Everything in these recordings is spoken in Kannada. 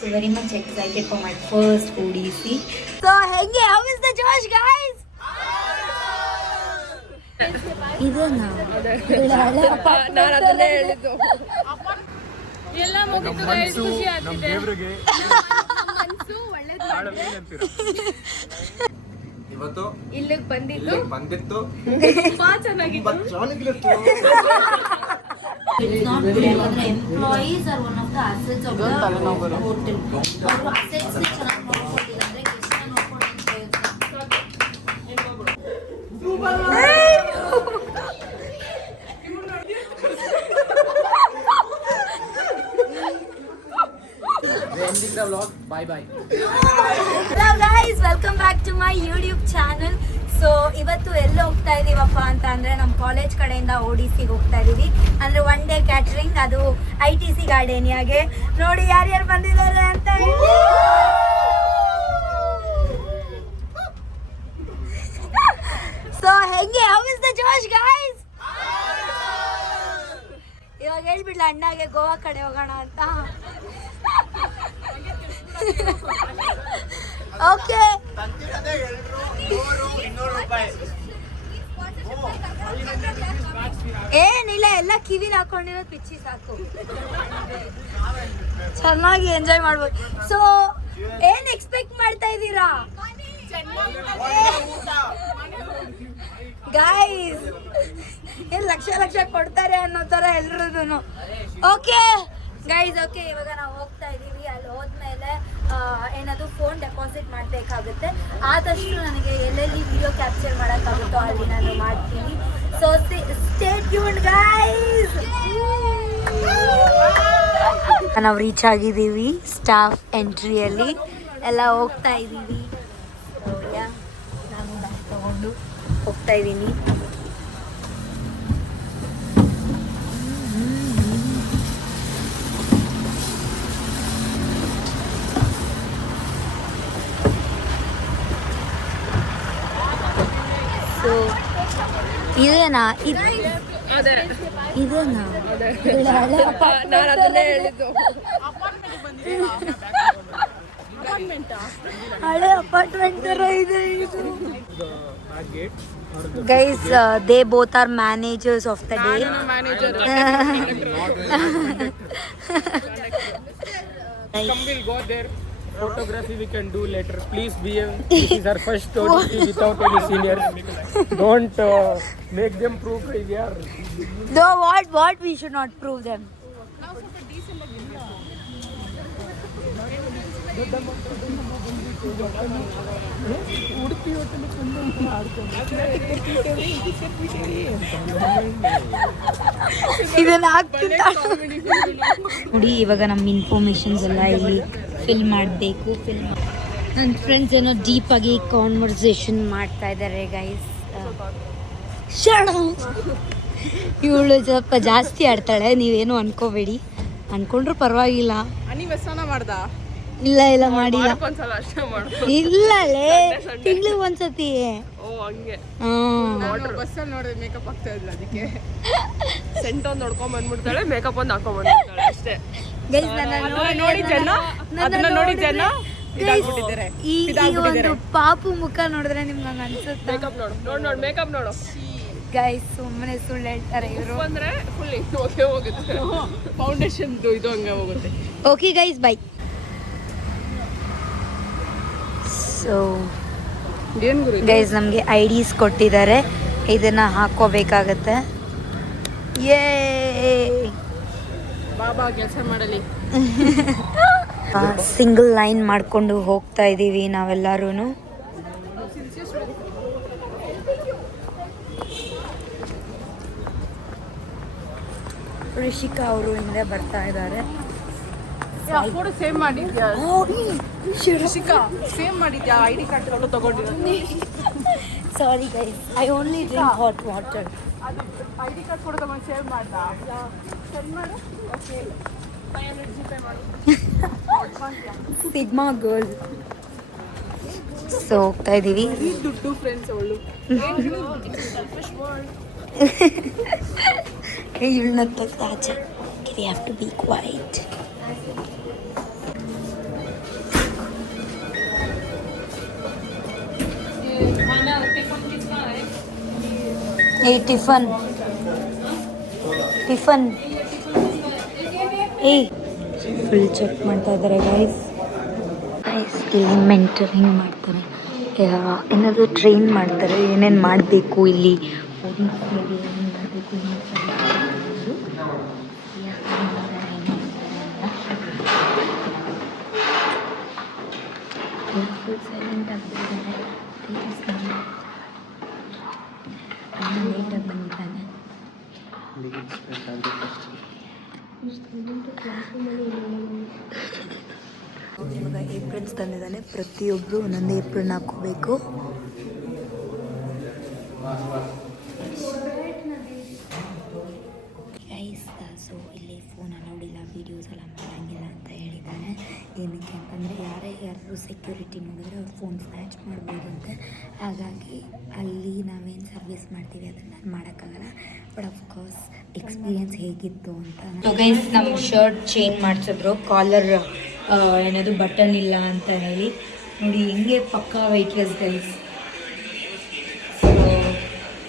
So very much excited for my first ODC. So henge, how is the Josh, guys? ಇದನ್ನ ನಾನು ಅದನ್ನೇ ಹೇಳಿದ್ದು. ಎಲ್ಲ ಮುಗಿತು ಗೈಸ್, ಖುಷಿ ಆಗ್ತಿದೆ. ಮನಸ್ಸು ಒಳ್ಳೆದು. ಇವತ್ತು ಇಲ್ಲಿಗೆ ಬಂದಿತ್ತು ತುಂಬಾ ಚೆನ್ನಾಗಿತ್ತು. It's not good ಯಾಕಂದ್ರೆ employees are one of the assets of the hotel. ಅವರು assets ನ ಚೆನ್ನಾಗಿ ನೋಡ್ಕೊಂಡಿಲ್ಲ ಅಂದ್ರೆ ಎಷ್ಟು ನೋಡ್ಕೊಂಡಿಲ್ಲ ending the vlog. Bye bye. Hello guys, welcome back to my YouTube channel. So ಇವತ್ತು ಎಲ್ಲಿ ಹೋಗ್ತಾ ಇದೀವಪ್ಪ ಅಂತ ಅಂದರೆ ನಮ್ಮ ಕಾಲೇಜ್ ಕಡೆಯಿಂದ ODCಗೆ ಹೋಗ್ತಾ ಇದ್ದೀವಿ. ಅಂದರೆ ಒನ್ ಡೇ ಕ್ಯಾಟ್ರಿಂಗ್, ಅದು ITC ಗಾರ್ಡೇನಿಯಾಗೆ. ನೋಡಿ ಯಾರ್ಯಾರು ಬಂದಿದ್ದಾರೆ ಅಂತ ಹೇಳಿ. ಸೊ ಹೆಂಗೆ, how is the Josh guys? ಇವಾಗ ಹೇಳ್ಬಿಡ್ಲ ಅಣ್ಣಾಗೆ ಗೋವಾ ಕಡೆ ಹೋಗೋಣ ಅಂತ. ಓಕೆ, ಏನಿಲ್ಲ, ಎಲ್ಲ ಕಿವಿಲಿ ಹಾಕೊಂಡಿರೋದು ಪಿಚ್ಚಿ ಸಾಕು, ಚೆನ್ನಾಗಿ ಎಂಜಾಯ್ ಮಾಡ್ಬೋದು. ಸೊ ಏನ್ ಎಕ್ಸ್ಪೆಕ್ಟ್ ಮಾಡ್ತಾ ಇದ್ದೀರಾ ಗೈಸ್? ಏನ್ ಲಕ್ಷ ಲಕ್ಷ ಕೊಡ್ತಾರೆ ಅನ್ನೋ ತರ ಎಲ್ರೂನು. ಓಕೆ ಗೈಸ್, ಓಕೆ ಇವಾಗ ನಾವು ಹೋಗ್ತಾ ಇದೀವಿ. ಅಲ್ಲಿ ಹೋದ್ಮೇಲೆ ಏನದು ಫೋನ್ ಡೆಪಾಸಿಟ್ ಮಾಡಬೇಕಾಗುತ್ತೆ. ಆದಷ್ಟು ನನಗೆ ಎಲ್ಲೆಲ್ಲಿ ವಿಡಿಯೋ ಕ್ಯಾಪ್ಚರ್ ಮಾಡೋಕ್ಕಾಗುತ್ತೋ ಅಲ್ಲಿ ನಾನು ಮಾಡ್ತೀನಿ. So stay tuned guys. ನಾವು ರೀಚ್ ಆಗಿದ್ದೀವಿ ಸ್ಟಾಫ್ ಎಂಟ್ರಿಯಲ್ಲಿ, ಎಲ್ಲ ಹೋಗ್ತಾ ಇದ್ದೀವಿ. ನಾನು ಬ್ಯಾಗ್ ತಗೊಂಡು ಹೋಗ್ತಾ ಇದ್ದೀನಿ. ಸೊ ಇದೇನಾ ಇದೇನಾ ನಾನು ಅದನ್ನೇ ಹೇಳಿದ್ದು. ಹಳೆ ಅಪಾರ್ಟ್ಮೆಂಟ್ ತರ ಇದೆ ಇದು. Guys, they both are managers of the day. Come, we'll go there. Photography we can do later. Please behave. This is our first ODC without any seniors. Don't make them prove we are. No, what we should not prove them. ಇದನ್ನ ನೋಡಿ, ಇವಾಗ ನಮ್ಮ ಇನ್ಫಾರ್ಮೇಶನ್ಸ್ ಎಲ್ಲ ಇಲ್ಲಿ ಫಿಲ್ ಮಾಡಬೇಕು. ನನ್ನ ಫ್ರೆಂಡ್ಸ್ ಏನೋ ಡೀಪ್ ಆಗಿ ಕಾನ್ವರ್ಸೇಷನ್ ಮಾಡ್ತಾ ಇದ್ದಾರೆ ಗೈಸ್. ಇವಳು ಸ್ವಲ್ಪ ಜಾಸ್ತಿ ಆಡ್ತಾಳೆ, ನೀವೇನು ಅನ್ಕೋಬೇಡಿ. ಅನ್ಕೊಂಡ್ರು ಪರವಾಗಿಲ್ಲ. ಇಲ್ಲ ಮಾಡಿಲ್ಲ, ಇಲ್ಲ ತಿಂಗ್ಳಿಗೆ ಒಂದ್ಸತಿ. ಬಸ್ಸಲ್ಲಿ ನೋಡಿದ್ರೆ ಮೇಕಪ್ ಆಗ್ತಾ ಇಲ್ಲ, ಅದಕ್ಕೆ ಸೆಂಟ್ ಒಂದು ನೋಡ್ಕೊಂಡ್ ಬಂದ್ಬಿಡ್ತಾಳೆ, ಮೇಕಪ್ ಒಂದು ಹಾಕೊಂಡ್ ಬಂದ್ಬಿಡ್ತಾಳೆ ಅಷ್ಟೇ. ಈ ಒಂದು ಪಾಪು ಮುಖ ನೋಡಿದ್ರೆ ನಿಮ್ಗೆ ಹಂಗ ಅನ್ಸುತ್ತೆ. ಮೇಕಪ್ ನೋಡು ಗೈಸ್, ಸುಮ್ಮನೆ ಸುಳ್ಳು ಹೇಳ್ತಾರೆ ಇವರು. ಅಂದ್ರೆ ಫುಲ್ ಹೋಗುತ್ತೆ, ಫೌಂಡೇಶನ್ ಇದು ಹಂಗೆ ಹೋಗುತ್ತೆ. Okay guys, by. So guys, ನಮಗೆ IDs ಕೊಟ್ಟಿದ್ದಾರೆ, ಇದನ್ನ ಹಾಕೋಬೇಕಾಗತ್ತೆ. ಬಾಬಾ ಕೆಲಸ ಮಾಡಲಿ. ಸಿಂಗಲ್ ಲೈನ್ ಮಾಡ್ಕೊಂಡು ಹೋಗ್ತಾ ಇದ್ದೀವಿ ನಾವೆಲ್ಲರೂ. ರಿಷಿಕಾ ಅವರು ಹಿಂದೆ ಬರ್ತಾ ಇದ್ದಾರೆ. ಫೋಟೋ ಸೇವ್ ಮಾಡಿದ್ಯಾ ರಿಷಿಕಾ? ಸೇವ್ ಮಾಡಿದ್ಯಾ? ID ಕಾರ್ಡ್ ತಗೊಂಡಿರೋದು. Sorry guys, I only drink hot water. ಅದು ID ಕಾರ್ಡ್ ಫೋಟೋ ತಗೊಂಡು ಸೇವ್ ಮಾಡ್ದಾ? ಸೆಂಡ್ ಮಾಡು. ಓಕೆ, 500 GPay ಮಾಡು. Sigma girl. ಸೊ ಹೋಗ್ತಾ ಇದ್ದೀವಿ. ದುಡ್ಡು ಫ್ರೆಂಡ್ಸ್ ಅವಳು. ಇವಳನ್ನ ಆಚೆ. We have to be quiet. ಏ ಟಿಫನ್ ಏಯ್ ಫುಲ್ ಚೆಕ್ ಮಾಡ್ತಾ ಇದ್ದಾರೆ ಗೈಸ್ ಇಲ್ಲಿ ಮೆಂಟರಿಂಗ್ ಮಾಡ್ತಾರೆ, ಏನಾದರೂ ಟ್ರೈನ್ ಮಾಡ್ತಾರೆ, ಏನೇನು ಮಾಡಬೇಕು ಇಲ್ಲಿ ಏನೇನು ಮಾಡಬೇಕು ಫುಲ್ ಸೈಲೆಂಟ್ ಆಗ್ತಿದ್ದಾರೆ. ಅಣ್ಣ ಲೇಟಾಗಿ ಬಂದಿದ್ದಾನೆ. ಇವಾಗ ಏಪ್ರಿಲ್ಸ್ ತಂದಿದ್ದಾನೆ, ಪ್ರತಿಯೊಬ್ಬರು ಒಂದೊಂದು ಏಪ್ರಿಲ್ ಹಾಕೋಬೇಕು. ಸೊ ಇಲ್ಲಿ ಫೋನ್ ಅಲೌಡಿಲ್ಲ, ವೀಡಿಯೋಸ್ ಎಲ್ಲ ಮಾಡೋಂಗಿಲ್ಲ ಅಂತ ಹೇಳಿದ್ದಾನೆ. ಏನಕ್ಕೆ ಅಂತಂದರೆ ಯಾರು ಸೆಕ್ಯೂರಿಟಿ ನೋಡಿದ್ರೆ ಅವ್ರು ಫೋನ್ ಸ್ನ್ಯಾಚ್ ಮಾಡ್ಬೋದಂತೆ. ಹಾಗಾಗಿ ಅಲ್ಲಿ ನಾವೇನು ಸರ್ವಿಸ್ ಮಾಡ್ತೀವಿ ಅದನ್ನು ನಾನು ಮಾಡೋಕ್ಕಾಗಲ್ಲ. ಬಟ್ ಅಫ್ಕೋರ್ಸ್ ಎಕ್ಸ್ಪೀರಿಯನ್ಸ್ ಹೇಗಿತ್ತು ಅಂತ. ಸೊ ಗೈಸ್ ನಮ್ಮ ಶರ್ಟ್ ಚೇಂಜ್ ಮಾಡಿಸಿದ್ರು, ಕಾಲರ್ ಏನದು ಬಟನ್ ಇಲ್ಲ ಅಂತ ಹೇಳಿ. ನೋಡಿ ಹೆಂಗೆ ಪಕ್ಕಾ ವೆಯ್ಟ್ಲೆಸ್ ಗೈಸ್. ಸೊ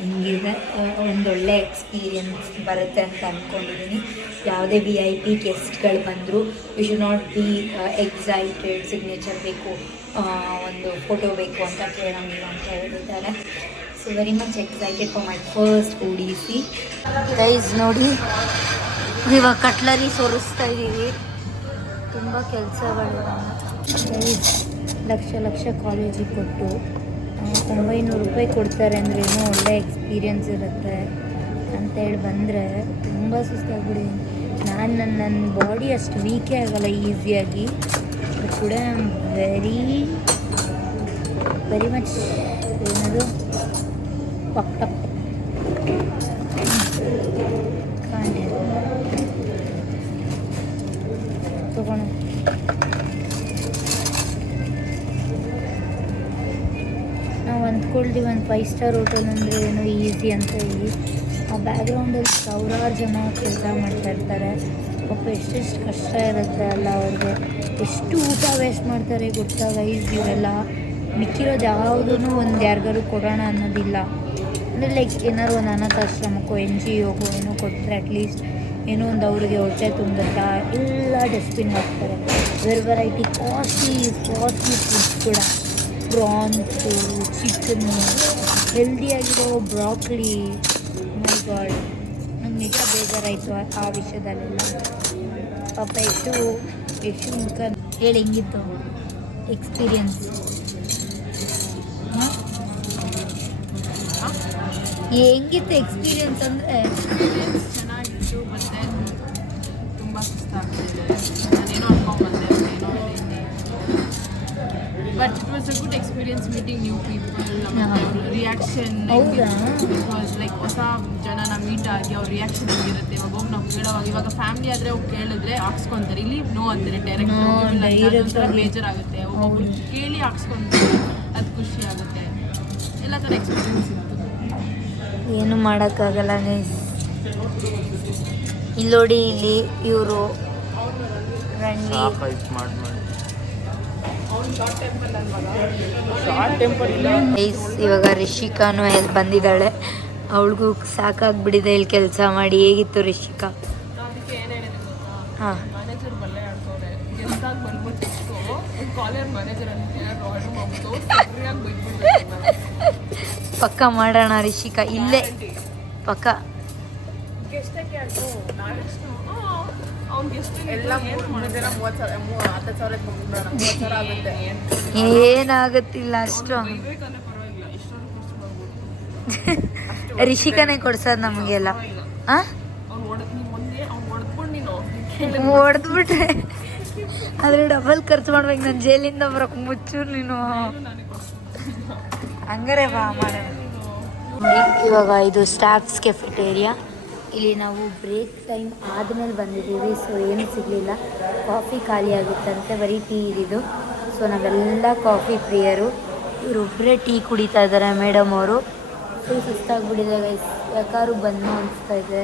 ಹಿಂಗಿದೆ, ಒಂದೊಳ್ಳೆ ಎಕ್ಸ್ಪೀರಿಯನ್ಸ್ ಬರುತ್ತೆ ಅಂತ ಅಂದ್ಕೊಂಡಿದ್ದೀನಿ. ಯಾವುದೇ VIP ಗೆಸ್ಟ್ಗಳು ಬಂದರು you should not be excited, signature ಬೇಕು, ಒಂದು ಫೋಟೋ ಬೇಕು ಅಂತ ಕೇಳೋಂಗಿಲ್ಲ ಅಂತ ಹೇಳಿದ್ದಾರೆ. So very much excited for my first ODC. Guys ನೋಡಿ ಇವಾಗ ಕಟ್ಲರಿ ಸೋರಿಸ್ತಾ ಇದ್ದೀವಿ, ತುಂಬ ಕೆಲಸಗಳು. ಗೈಸ್ ಲಕ್ಷ ಕಾಲೇಜಿಗೆ ಕೊಟ್ಟು 900 ರೂಪಾಯಿ ಕೊಡ್ತಾರೆ ಅಂದ್ರೇನು ಒಳ್ಳೆ ಎಕ್ಸ್ಪೀರಿಯನ್ಸ್ ಇರುತ್ತೆ ಅಂತೇಳಿ ಬಂದರೆ ತುಂಬ ಸುಸ್ತಾಗ್ಬಿಡಿ. ನಾನು ನನ್ನ ಬಾಡಿ ಅಷ್ಟು ವೀಕೇ ಆಗಲ್ಲ ಈಸಿಯಾಗಿ. ಬಟ್ ಕೂಡ ಐ ಆಮ್ ವೆರಿ ಮಚ್ ಏನದು ಪಕ್ಕ ತಗೋಣ. ನಾವು ಅಂದ್ಕೊಳ್ತೀವಿ ಒಂದು 5 ಸ್ಟಾರ್ ಹೋಟೆಲ್ ಅಂದರೆ ಏನೋ ಈಸಿ ಅಂತ ಹೇಳಿ. ಆ ಬ್ಯಾಕ್ಗ್ರೌಂಡಲ್ಲಿ ಸಾವಿರಾರು ಜನ ಕೆಲಸ ಮಾಡ್ತಾಯಿರ್ತಾರೆ. ಪಾಪ ಎಷ್ಟೆಷ್ಟು ಕಷ್ಟ ಇರುತ್ತೆ ಅಲ್ಲ ಅವ್ರಿಗೆ. ಎಷ್ಟು ಊಟ ವೇಸ್ಟ್ ಮಾಡ್ತಾರೆ ಗೊತ್ತಾ ಗೈಸ್ ಇವರೆಲ್ಲ. ಮಿಕ್ಕಿರೋದು ಯಾವುದೂ ಒಂದು ಯಾರಿಗಾರು ಕೊಡೋಣ ಅನ್ನೋದಿಲ್ಲ. ಅಂದರೆ ಲೈಕ್ ಏನಾದ್ರು ಒಂದು ಅನಾಥಾಶ್ರಮಕ್ಕೋ NGOಗೋ ಏನೋ ಕೊಟ್ಟರೆ ಅಟ್ಲೀಸ್ಟ್ ಏನೋ ಒಂದು ಅವ್ರಿಗೆ ಹೊಟ್ಟೆ ತುಂಬುತ್ತಾ. ಎಲ್ಲ ಡಸ್ಟ್ಬಿನ್ ಹಾಕ್ತಾರೆ. ವೆರೈಟಿ ಕಾಸ್ಟ್ಲಿ ಫುಡ್ಸ್ ಕೂಡ, ಪ್ರಾನ್ಸು, ಚಿಕನ್ನು, ಹೆಲ್ದಿಯಾಗಿರೋ ಬ್ರಾಕ್ಲಿ. ಮೈ ಗಾಡ್, ನಂಗೆ ನಿಜ ಬೇಜಾರಾಯಿತು ಆ ವಿಷಯದಲ್ಲೆಲ್ಲ. ಪಾಪ ಎಷ್ಟು ಮುಖ ಹೇಳಿ ಹೆಂಗಿತ್ತು ಎಕ್ಸ್ಪೀರಿಯನ್ಸ್. ಹೆಂಗಿತ್ತು ಎಕ್ಸ್ಪೀರಿಯನ್ಸ್ ಅಂದರೆ ಚೆನ್ನಾಗಿತ್ತು. ಮತ್ತು ತುಂಬ ಸುಸ್ತಾಗ್ತಿದೆ. ನಾನೇನೋ ಅನ್ಕೊಂಡ್ಬಂದೆ, but it was a good experience meeting new people. Reaction because like ಹೊಸ ಜನನ ಮೀಟ್ ಆಗಿ ಅವ್ರ ರಿಯಾಕ್ಷನ್ ಹೆಂಗಿರುತ್ತೆ. ಇವಾಗ ನಾವು ಕೇಳೋವಾಗ, ಇವಾಗ ಫ್ಯಾಮಿಲಿ ಆದರೆ ಅವ್ರು ಕೇಳಿದ್ರೆ ಹಾಕ್ಸ್ಕೊತಾರೆ, ಇಲ್ಲಿ ನೋ ಅಂತಾರೆ ಡೈರೆಕ್ಟ್. ಬೇಜಾರಾಗುತ್ತೆ. ಒಬ್ಬೊಬ್ರು ಕೇಳಿ ಹಾಕ್ಸ್ಕೊಂತಾರೆ, ಅದು ಖುಷಿ ಆಗುತ್ತೆ. ಎಲ್ಲ ಥರ ಎಕ್ಸ್ಪೀರಿಯನ್ಸ್ ಇತ್ತು. ಏನು ಮಾಡೋಕ್ಕಾಗಲ್ಲ ಗೈಸ್. ಇಲ್ಲಿ ನೋಡಿ, ಇಲ್ಲಿ ಇವರು ಗೈಸ್ ಇವಾಗ ರಿಷಿಕಾನು ಬಂದಿದ್ದಾಳೆ. ಅವಳಿಗೂ ಸಾಕಾಗ್ಬಿಟ್ಟಿದೆ ಇಲ್ಲಿ ಕೆಲಸ ಮಾಡಿ. ಹೇಗಿತ್ತು ರಿಷಿಕಾ? ಅದಕ್ಕೆ ಏನು ಹೇಳಿದೆ ಹಾಂ, ಮ್ಯಾನೇಜರ್ ಬಲ್ಲೆ ಆಡ್ತವ್ರೆ, ಗೆಸ್ಟಾಗಿ ಬಂದ್ಬಿಟ್ಟು ಕಾಲೇಜ್ ಮ್ಯಾನೇಜರ್ ಅಂತ ಏನಾದ್ರು ಆರ್ಡರ್ ಮಾಡ್ಬಿಟ್ಟು ಸರಿಯಾಗಿ ಬೈದ್ಬಿಡ್ಬೇಕು. ಪಕ್ಕ ಮಾಡೋಣ ರಿಷಿಕಾ, ಇಲ್ಲೇ ಪಕ್ಕ. ಗೆಸ್ಟಕ್ಕೆ ಆಯ್ತು ನಾಳೆಷ್ಟು ಅವ್ನು ಗೆಸ್ಟ್ ಎಲ್ಲ 30 ಜನ 30,000 30,000 ಆಗುತ್ತೆ. ಏನಾಗುತ್ತಿಲ್ಲ ಅಷ್ಟು. ಬೇಕಂದ್ರೆ ಪರವಾಗಿಲ್ಲ, ಇಷ್ಟೊಂದು ಖರ್ಚು ಮಾಡ್ಬೋದು. ರಿಷಿಕಾನೇ ಕೊಡ್ಸೋದು ನಮಗೆಲ್ಲ. ಹಾಂ, ಅವ್ನು ಹೊಡೆದ್ಬಿಟ್ಟು ನೀನು ಹೊಡೆದ್ಬಿಟ್ರೆ ಆದರೆ ಡಬಲ್ ಖರ್ಚು ಮಾಡ್ಬೇಕು. ನಾನು ಜೈಲಿಂದ ಬರೋಕೆ ಮುಚ್ಚೂರು ನೀನು. ಹಂಗಾರೆ ಬಾ ಮಾಡೋಣ. ಇವಾಗ ಇದು ಸ್ಟಾಫ್ಸ್ ಕೆಫೆಟೇರಿಯಾ. ಇಲ್ಲಿ ನಾವು ಬ್ರೇಕ್ ಟೈಮ್ ಆದಮೇಲೆ ಬಂದಿದ್ದೀವಿ. ಸೊ ಏನೂ ಸಿಗಲಿಲ್ಲ, ಕಾಫಿ ಖಾಲಿ ಆಗುತ್ತಂತೆ, ಬರೀ ಟೀ ಇದ್ದಿದ್ದು. ಸೊ ನಾವೆಲ್ಲ ಕಾಫಿ ಪ್ರಿಯರು. ಇವರೊಬ್ಬರೇ ಟೀ ಕುಡಿತಾ ಇದ್ದಾರೆ ಮೇಡಮ್ ಅವರು. ಫುಲ್ ಸುಸ್ತಾಗ್ಬಿಟ್ಟಿದೆ ಗೈಸ್, ಯಾಕಾದ್ರೂ ಬಂದು ಅನಿಸ್ತಾ ಇದೆ.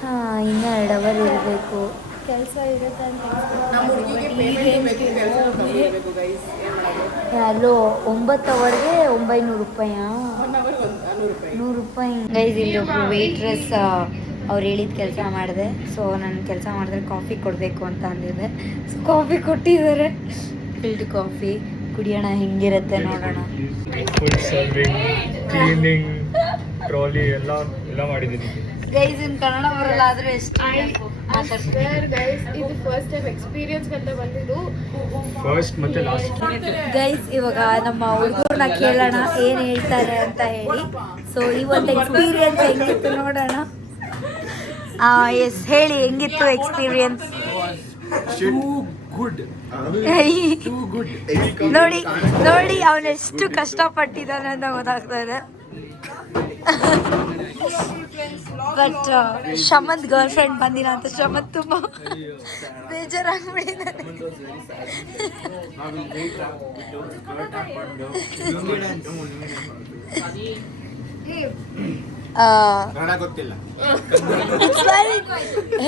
ಹಾಂ, ಇನ್ನೂ 2 ಅವರ್ ಇರಬೇಕು, ಕೆಲಸ ಇರುತ್ತೆ ಅಂತ. ಅಲ್ಲೋ 9 ಅವರ್ಗೆ 900 ರೂಪಾಯಿ. 100 ರೂಪಾಯಿ. ಗೈಸ್ ಇಲ್ಲಿ ಒಬ್ರು ವೇಟ್ರೆಸ್ ಅವ್ರು ಹೇಳಿದ ಕೆಲಸ ಮಾಡಿದೆ. ಸೊ ನಾನು ಕೆಲಸ ಮಾಡಿದ್ರೆ ಕಾಫಿ ಕೊಡಬೇಕು ಅಂತ ಅಂದಿದ್ದೆ. ಸೊ ಕಾಫಿ ಕೊಟ್ಟಿದ್ದಾರೆ, ಫಿಲ್ಟರ್ ಕಾಫಿ. ಕುಡಿಯೋಣ, ಹೆಂಗಿರುತ್ತೆ ನೋಡೋಣ. ಫುಲ್ ಸರ್ವಿಂಗ್, ಕ್ಲೀನಿಂಗ್, ಟ್ರಾಲಿ ಎಲ್ಲ ಮಾಡಿದ್ದೀನಿ. ಗೈಸ್ ಇನ್ ಕನ್ನಡ ಬರಲ್ಲ ಆದ್ರೆ ಎಷ್ಟು ಇದು ಫಸ್ಟ್ ಟೈಮ್ ಎಕ್ಸ್ಪೀರಿಯನ್ಸ್ ಅಂತ ಬಂದಿದ್ದು. ಫಸ್ಟ್ ಮತ್ತೆ ಲಾಸ್ಟ್. ಗೈಸ್ ಇವಾಗ ನಮ್ಮ ಹುಡುಗರನ್ನ ಕೇಳೋಣ ಏನ್ ಹೇಳ್ತಾರೆ ಅಂತ ಹೇಳಿ. ಸೊ ಈ ಒಂದು ಎಕ್ಸ್ಪೀರಿಯನ್ಸ್ ಹೆಂಗಿತ್ತು ನೋಡೋಣ. ಎಸ್ ಹೇಳಿ, ಹೆಂಗಿತ್ತು ಎಕ್ಸ್ಪೀರಿಯನ್ಸ್? ನೋಡಿ ನೋಡಿ ಅವನೆಷ್ಟು ಕಷ್ಟಪಟ್ಟಿದ್ದಾನೆ ಅಂತ ಗೊತ್ತಾಗ್ತಾ ಇದೆ. ಬಟ್ ಶಮಂತ್ ಗರ್ಲ್ ಫ್ರೆಂಡ್ ಬಂದಿಲ್ಲ ಅಂತ ಶಮಂತ್ ತುಂಬಾ ಬೇಜಾರಾಗ್ಬಿಟ್ಟಿದ್ದಾನೆ.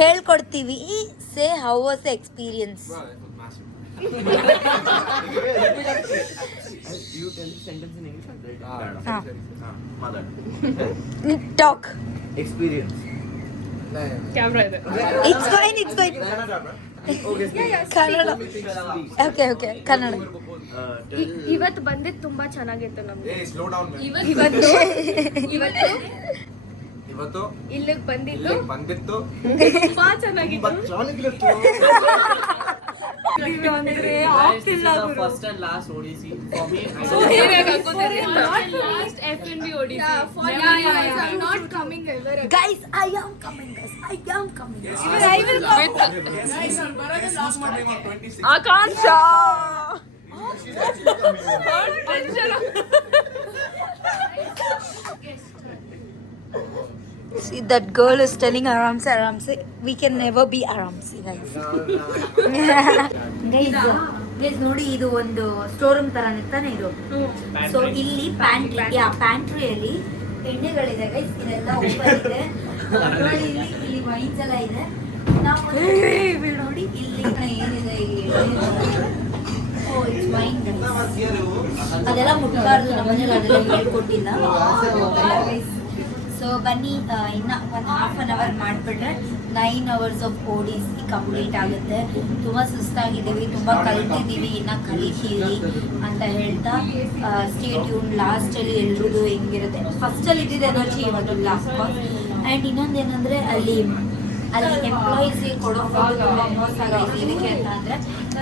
ಹೇಳ್ಕೊಡ್ತೀವಿ. Say how was experience? Talk experience. Camera ಇದೆ. It's fine Kannada. Okay Kannada. ಇವತ್ತು ಬಂದಿದ್ದು ತುಂಬಾ ಚೆನ್ನಾಗಿತ್ತು ನಮ್ಗೆ. ಇವತ್ತು ಇಲ್ಲಿಗೆ ಬಂದಿತ್ತು ತುಂಬಾ ಚೆನ್ನಾಗಿತ್ತು. first and last ODC for me. Last FNB ODC. I'm not coming ever. Guys, I am coming. Even I will come. Akansha. See, that girl is telling Aramse. We can never be Aramse, guys. Guys, ನೋಡಿ ಇದು ಒಂದು ಸ್ಟೋರ್ ರೂಮ್ ತರಾನೇ ತಾನೆ ಇದು. ಸೊ ಇಲ್ಲಿ ಪ್ಯಾಂಟ್ರಿಯಲ್ಲಿ ಎಣ್ಣೆಗಳಿದೆ ಗೈಸ್. ಇದೆಲ್ಲ ಓಪನ್ ಇದೆ. ಇಲ್ಲಿ ವೈನ್ಸ್ ಎಲ್ಲ ಇದೆ. ನಾವು ನೋಡಿ ಇಲ್ಲಿ ಏನಿದೆ, ವೈನ್. ಅದೆಲ್ಲ ಮುಟ್ಬಾರ್ದು, ನಮ್ಮನೇಲಿ ಅದೆಲ್ಲ ಹೇಳ್ಕೊಟ್ಟಿಲ್ಲ. ಸೊ ಬನ್ನಿ, ಇನ್ನು ಒಂದು ಹಾಫ್ ಅನ್ ಅವರ್ ಮಾಡಿಬಿಟ್ರೆ 9 hours ಆಫ್ ODC ಕಂಪ್ಲೀಟ್ ಆಗುತ್ತೆ. ತುಂಬ ಸುಸ್ತಾಗಿದ್ದೀವಿ, ತುಂಬ ಕಲ್ತಿದ್ದೀವಿ, ಇನ್ನು ಕಲಿತೀವಿ ಅಂತ ಹೇಳ್ತಾ ಸ್ಟೇ ಟ್ಯೂನ್. ಲಾಸ್ಟಲ್ಲಿ ಎಲ್ರಿಗೂ ಹೆಂಗಿರುತ್ತೆ, ಫಸ್ಟಲ್ಲಿ ಇದ್ದಿದ್ದು ಎನರ್ಜಿ ಇವಾಗಿಲ್ಲ ಅಫ್ಕೋರ್ಸ್. ಆ್ಯಂಡ್ ಇನ್ನೊಂದೇನೆಂದರೆ ಅಲ್ಲಿ ಎಂಪ್ಲಾಯೀಸ್ಗೆ ಕೊಡೋ ಫುಡ್ ತುಂಬ ಮೋಸ ಆಗೈತೆ. ಏನಕ್ಕೆ ಅಂತ ಅಂದರೆ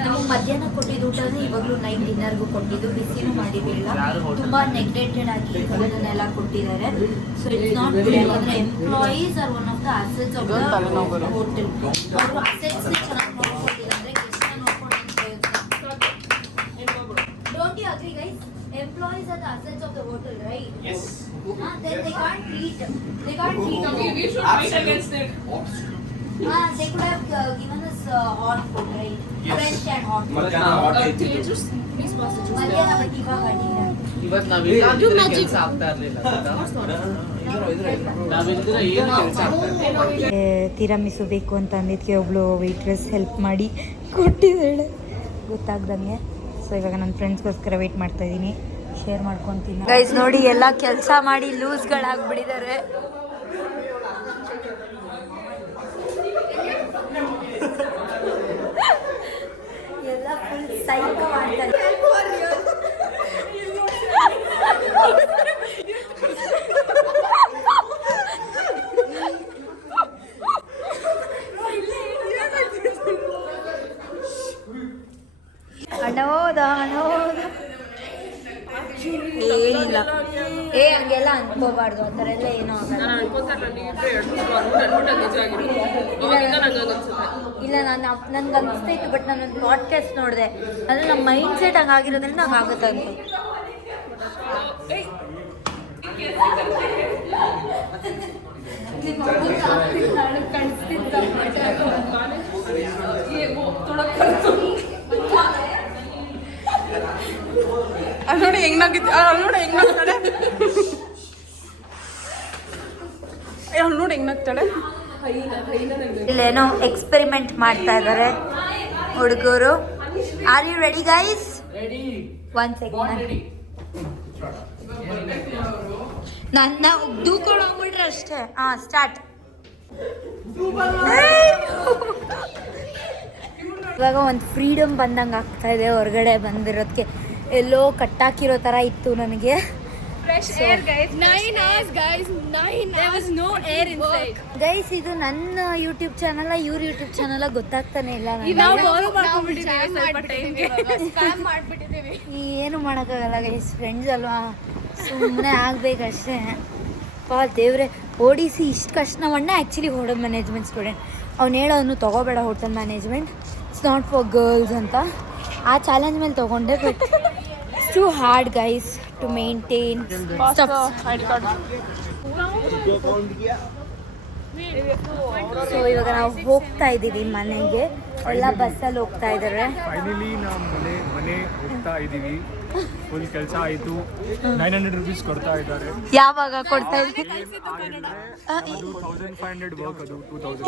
ನಮಗೆ ಮಧ್ಯಾಹ್ನ ಕೊಟ್ಟಿದ್ದು ಊಟನೇ ಇವಾಗಲೂ ನೈಟ್ ಡಿನ್ನರ್ಗೂ ಕೊಟ್ಟಿದ್ದು, ಬಿಸಿನೂ ಮಾಡಿರಲಿಲ್ಲ. ತುಂಬ ನೆಗ್ಲೆಕ್ಟೆಡ್ ಆಗಿ ಫುಡ್ಡನ್ನೆಲ್ಲ ಕೊಟ್ಟಿದ್ದಾರೆ. So it's not good. ಯಾಕಂದರೆ employees are one of the assets of the hotel. ಅವರು ಅಸೆಟ್ಸ್ ಚೆನ್ನಾಗಿ ನೋಡ್ಕೊಂಡಿಲ್ಲ ಅಂದರೆ ಗೆಸ್ಟ್ನ ನೋಡ್ಕೊಂಡು don't you agree guys? Employees are the assets of the hotel, right? Yes. Then they can't treat. They should fight against it. They could have given us hot food, right? Yes. Fresh and hot food. ಮಧ್ಯಾಹ್ನ ಬಟ್ ಇವಾಗ ಅಡ್ಡಿಲ್ಲ. ಇವತ್ತು ನಾವಿಲ್ಲ ಕೆಲಸ ಆಗ್ತಾ ಇರಲಿಲ್ಲ. ನಾವಿಲ್ದಿರ ಏನು ಕೆಲಸ ಆಗ್ತಾ ಇರಲಿಲ್ಲ. ತಿರಾಮಿಸು ಬೇಕು ಅಂತ ಅಂದಿದ್ದಕ್ಕೆ ಒಬ್ಳು ವೇಟ್ರೆಸ್ ಹೆಲ್ಪ್ ಮಾಡಿ ಕೊಟ್ಟಿದ್ದಾಳೆ ಗೊತ್ತಾಗ್ದಂಗೆ. ಸೊ ಇವಾಗ ನನ್ನ ಫ್ರೆಂಡ್ಸ್ಗೋಸ್ಕರ ವೇಟ್ ಮಾಡ್ತಾ ಇದ್ದೀನಿ, ಶೇರ್ ಮಾಡ್ಕೊತೀನಿ. ಗೈಸ್ ನೋಡಿ, ಎಲ್ಲ ಕೆಲಸ ಮಾಡಿ ಲೂಸ್ಗಳಾಗ್ಬಿಟ್ಟಿದ್ದಾರೆ. ಎಲ್ಲ ಫುಲ್ ಸೈಕ್ ಮಾಡ್ತಾರೆ. ಹಣೋದ ಏನಿಲ್ಲ. ಹಂಗೆಲ್ಲ ಅನ್ಕೋಬಾರ್ದು, ಆ ಥರ ಎಲ್ಲ ಏನೋ ಆಗಲ್ಲ. ಇಲ್ಲ, ನನ್ಗೆ ಅನಿಸ್ತಾ ಇತ್ತು. ಬಟ್ ನಾನೊಂದು ಪಾಡ್ಕಾಸ್ಟ್ ನೋಡಿದೆ, ಅಂದರೆ ನಮ್ಮ ಮೈಂಡ್ ಸೆಟ್ ಹಂಗಾಗಿರೋದ್ರಿಂದ ನಂಗೆ ಆಗುತ್ತೆ ಅಂತ. ನೋಡಿ ಹೆಂಗ್ನಾಗ್ತಾಳೆ. ಇಲ್ಲೇನೋ ಎಕ್ಸ್ಪೆರಿಮೆಂಟ್ ಮಾಡ್ತಾ ಇದ್ದಾರೆ ಹುಡುಗರು. Are you ready guys? 1 second. ನನ್ನ ದೂಕೊಂಡು ಹೋಗ್ಬಿಟ್ರೆ ಅಷ್ಟೇ. ಹಾಂ ಸ್ಟಾರ್ಟ್. ಇವಾಗ ಒಂದು ಫ್ರೀಡಮ್ ಬಂದಂಗೆ ಆಗ್ತಾ ಇದೆ ಹೊರಗಡೆ ಬಂದಿರೋದಕ್ಕೆ. ಎಲ್ಲೋ ಕಟ್ಟಾಕಿರೋ ಥರ ಇತ್ತು ನನಗೆ. Fresh air, guys. 9 hours, guys. 9 hours. There was no air inside. Guys ಇದು ನನ್ನ ಯೂಟ್ಯೂಬ್ ಚಾನಲ್, ಇವ್ರ ಯೂಟ್ಯೂಬ್ ಚಾನಲ್ ಗೊತ್ತಾಗ್ತಾನೆ ಇಲ್ಲ ನಾವು ನನಗೆ. borrow ಮಾಡ್ಕೊಂಡ್ಬಿಟ್ಟಿದ್ದೀವಿ ಸ್ವಲ್ಪ ಟೈಮ್ಗೆ. ಸ್ಪ್ಯಾಮ್ ಮಾಡ್ಬಿಟ್ಟಿದ್ದೀವಿ. ಏನು ಮಾಡೋಕ್ಕಾಗಲ್ಲ ಗೈಸ್, ಫ್ರೆಂಡ್ಸ್ ಅಲ್ವಾ, ಸುಮ್ಮನೆ ಆಗ್ಬೇಕಷ್ಟೇ. ಪಾ ದೇವ್ರೆ, ಓಡಿಸಿ ಇಷ್ಟು ಕಷ್ಟ. ನಮ್ಮಣ್ಣ ಆ್ಯಕ್ಚುಲಿ ಹೋಟೆಲ್ ಮ್ಯಾನೇಜ್ಮೆಂಟ್ ಸ್ಟೂಡೆಂಟ್. ಅವ್ನು ಹೇಳೋನು ತೊಗೋಬೇಡ hotel management, it's not for girls ಅಂತ. ಆ ಚಾಲೆಂಜ್ ಮೇಲೆ ತೊಗೊಂಡೆ. But it's too hard guys to maintain stuff. So ಇವಾಗ ನಾವು ಹೋಗ್ತಾ ಇದ್ದೀವಿ ಮನೆಗೆ. ಎಲ್ಲ ಬಸ್ಸಲ್ಲಿ ಹೋಗ್ತಾ ಇದ್ದಾರೆ. ಫೈನಲಿ ನಾವು ಮನೆ ಹೋಗ್ತಾ ಇದ್ದೀವಿ. ಫುಲ್ ಕೆಲಸ ಆಯಿತು. 900 rupees ಕೊಡ್ತಾ ಇದ್ದಾರೆ. ಯಾವಾಗ ಕೊಡ್ತಾ ಇದ್ದೀವಿ? 1500 ವರ್ಕ್, ಅದು 2000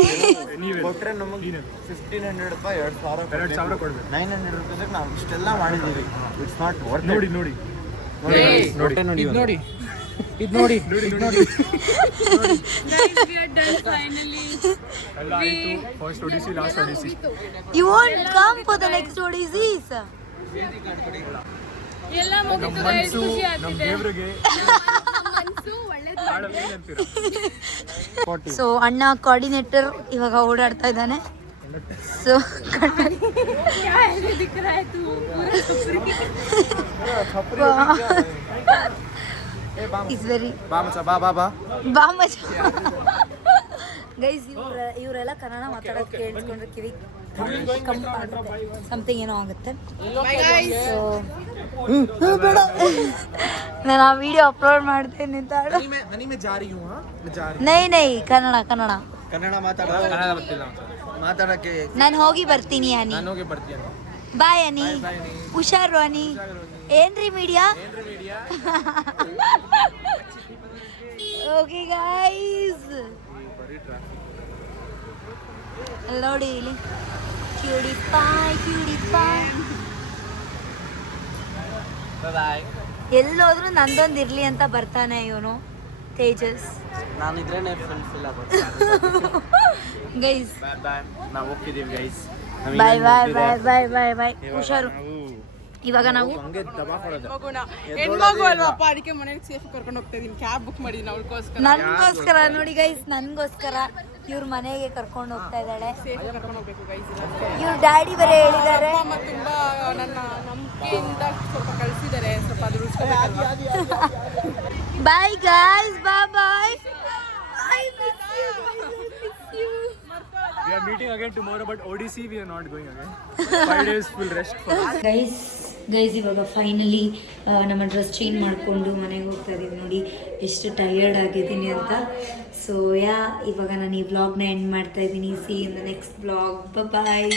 ಕೊಟ್ರೆ ನಮಗೆ 1500 ರೂಪಾಯಿ 2000 ಕೊಡ್ಬೇಕು. 900 ರೂಪಾಯಿಗೆ ನಾವು ಇಷ್ಟೆಲ್ಲ ಮಾಡಿದ್ದೀವಿ. It's not worth. ನೋಡಿ ನೋಡಿ ನೋಡಿ ಇದು ನೋಡಿ Guys, we are done finally. ಎಲ್ಲ ಆಯಿತು. ಫಸ್ಟ್ ಒಡಿಸಿ, ಲಾಸ್ಟ್ ಒಡಿಸಿ. You won't come for the next ODCs? ಎಲ್ಲ ಮುಗಿತು guys, ಮನ್ಸು ಖುಷಿ ನಮ್ಮ ಆಗ್ತಿದೆ. ದೇವ್ರಿಗೆ ಮನ್ಸು ಒಳ್ಳೇದು. ಏನಂತೀರಾ? ಸೊ ಅಣ್ಣ ಕೋಆರ್ಡಿನೇಟರ್ ಇವಾಗ ಓಡಾಡ್ತಾ ಇದ್ದಾನೆ. ಸೊ ದಿಕ್ಕ ಆಯ್ತು ಇಸ್ ವೆರಿ ಬಾ ಮಚ್ಚ, ಬಾ ಬಾ ಬಾ. ಗೈಸ್ ಇವರೆಲ್ಲ ಕನ್ನಡ ಮಾತಾಡೋದು ಕೇಳಿಸ್ಕೊಂಡ್ರೆ ಕಿವಿ ಸಮಥಿಂಗ್ ಏನೋ ಆಗುತ್ತೆ. ಸೊ ಬೇಡ, ನಾನು ಆ ವಿಡಿಯೋ ಅಪ್ಲೋಡ್ ಮಾಡ್ತೇನೆ ತಾಳು. ನೈ ಕನ್ನಡ ಕನ್ನಡ ಮಾತಾಡಕ್ಕೆ ನಾನು ಹೋಗಿ ಬರ್ತೀನಿ ಅನಿ. ನಾನು ಹೋಗಿ ಬರ್ತೀನಿ. ಬಾಯ್ ಅನಿ, ಹುಷಾರು ಅನಿ. ಏನ್ರಿ ಮೀಡಿಯಾ? ಓಕೆ ಗೈಸ್, ನೋಡಿ ಇಲ್ಲಿ ಕ್ಯೂಡಿಪಾಯ್. ಬಾಯ್. ಎಲ್ಲೋದ್ರೂ ನಂದೊಂದು ಇರ್ಲಿ ಅಂತ ಬರ್ತಾನೆ ಇವನು ತೇಜಸ್. ನಾನಿದ್ರೇನೆ ಫುಲ್ ಆಗುತ್ತೆ. Guys bye. ನಾವು ಹೋಗ್ತಿದ್ದೀವಿ ಗೈಸ್. ಬಾಯ್. ಹುಷಾರು. ಇವಾಗ ನಾವು ಹೋಗೋಣ. ಹೆಣ್ಮಗು ಅಲ್ವಪ್ಪ, ಅದಕ್ಕೆ ಮನೆಗೆ ಸೇಫ್ ಕರ್ಕೊಂಡು ಹೋಗ್ತಾ ಇದೀನಿ. ಕ್ಯಾಬ್ ಬುಕ್ ಮಾಡಿ ನನ್ಗೋಸ್ಕರ ನೋಡಿ ಗೈಸ್, ನನ್ಗೋಸ್ಕರ ಇವ್ರ ಮನೆಗೆ ಕರ್ಕೊಂಡು ಹೋಗ್ತಾ ಇದ್ದಾಳೆ. ಸೇಫ್ ಕರ್ಕೊಂಡು ಹೋಗ್ಬೇಕು ಗೈಸ್. ಇವ್ರ ಡ್ಯಾಡಿ ಬೇರೆ ಹೇಳಿದ್ದಾರೆ. ಅಮ್ಮ ತುಂಬಾ ನನ್ನ ನಂಬಿಕೆಯಿಂದ ಸ್ವಲ್ಪ ಕಳಿಸಿದ್ದಾರೆ. ಸ್ವಲ್ಪ ಅದು ಉಳಿಸ್ಕೋಬೇಕಲ್ವಾ. Bye guys, bye. We are meeting again tomorrow, but ODC we are not going again. 5 days full rest for us. Guys ಇವಾಗ ಫೈನಲಿ ನಮ್ಮ ಡ್ರೆಸ್ ಚೇಂಜ್ ಮಾಡಿಕೊಂಡು ಮನೆಗೆ ಹೋಗ್ತಾ ಇದ್ದೀವಿ. ನೋಡಿ ಎಷ್ಟು ಟಯರ್ಡ್ ಆಗಿದ್ದೀನಿ ಅಂತ. ಸೊ ಇವಾಗ ನಾನು ಈ ವ್ಲಾಗ್ನ ಎಂಡ್ ಮಾಡ್ತಾ ಇದ್ದೀನಿ. See in the next vlog. Bye.